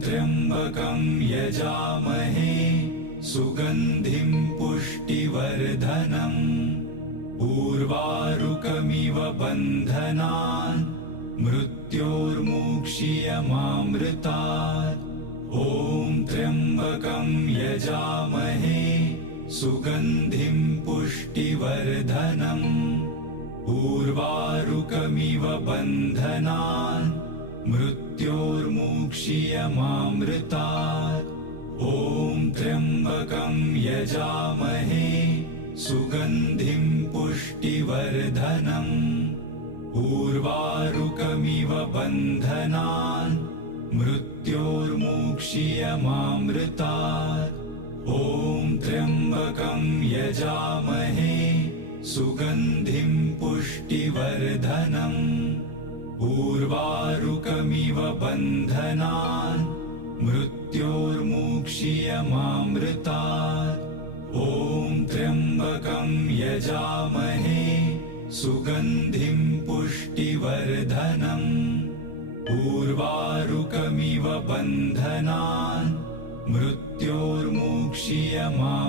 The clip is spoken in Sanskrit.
त्र्यम्बकं यजामहे सुगन्धिं पुष्टिवर्धनम् उर्वारुकमिव बन्धनान् मृत्योर्मुक्षीयमामृतात्। ॐ त्र्यम्बकं यजामहे सुगन्धिं पुष्टिवर्धनम् उर्वारुकमिव बन्धनान् मृत्योर्मुक्षीयमामृतात्। ॐ त्र्यम्बकं यजामहे सुगन्धिं पुष्टिवर्धनम् उर्वारुकमिव बन्धनान् मृत्योर्मुक्षीयमामृतात्। ॐ त्र्यम्बकं यजामहे सुगन्धिं पुष्टिवर्धनम् उर्वारुकमिव बन्धनान् मृत्योर्मुक्षीयमामृतात्। ॐ त्र्यम्बकं यजामहे सुगन्धिं पुष्टिवर्धनम् उर्वारुकमिव बन्धनान् मृत्योर्मुक्षीयमामृतात्।